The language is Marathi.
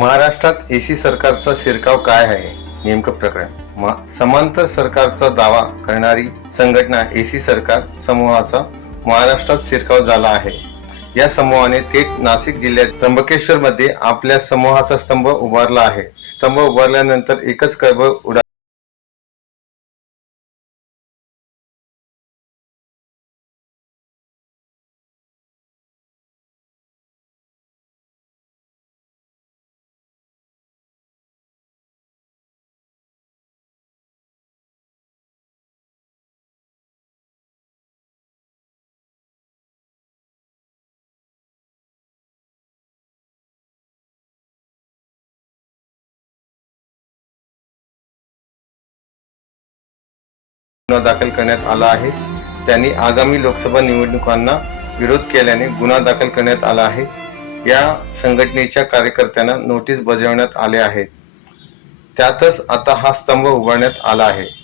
महाराष्ट्रात एसी सरकारचा शिरकाव काय आहे? नेमकं प्रकरण. मा- समांतर सरकारचा दावा करणारी संघटना एसी सरकार समूहाचा महाराष्ट्रात शिरकाव झाला आहे. या समूहाने थेट नाशिक जिल्ह्यात त्र्यंबकेश्वर मध्ये आपल्या समूहाचा स्तंभ उभारला आहे. स्तंभ उभारल्यानंतर एकच कळब उडा गुन्हा दाखल करण्यात आला आहे. त्यांनी आगामी लोकसभा निवडणुकांना विरोध केल्याने गुन्हा दाखल करण्यात आला आहे. या संघटनेच्या कार्यकर्त्यांना नोटीस बजावण्यात आले आहे. त्यातच आता हा स्तंभ उभारण्यात आला आहे.